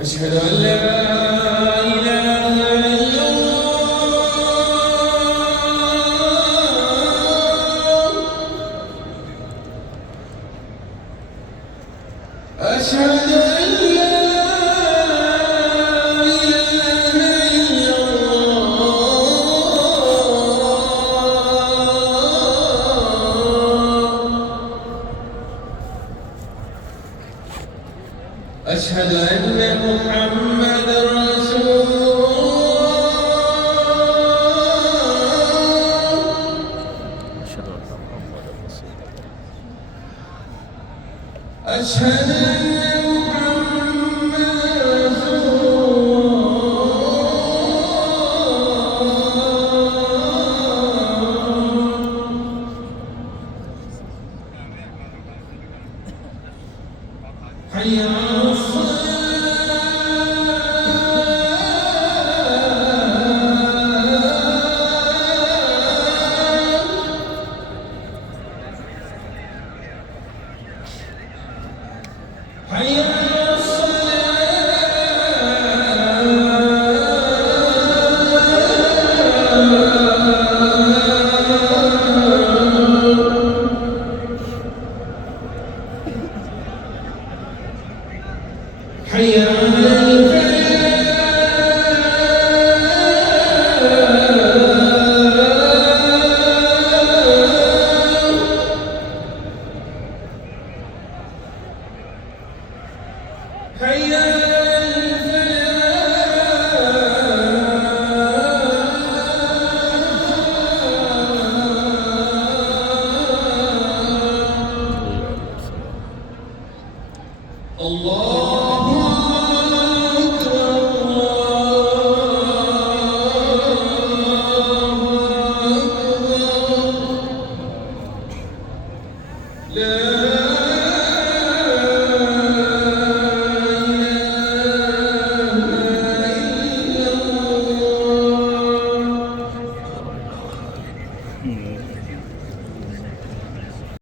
أشهد أن لا إله إلا الله أشهد أن لا إله إلا الله أشهد أن محمدًا رسول الله أشهد أن محمدًا رسول الله حي على حي على الصلاة حي على حي على الفلاح الله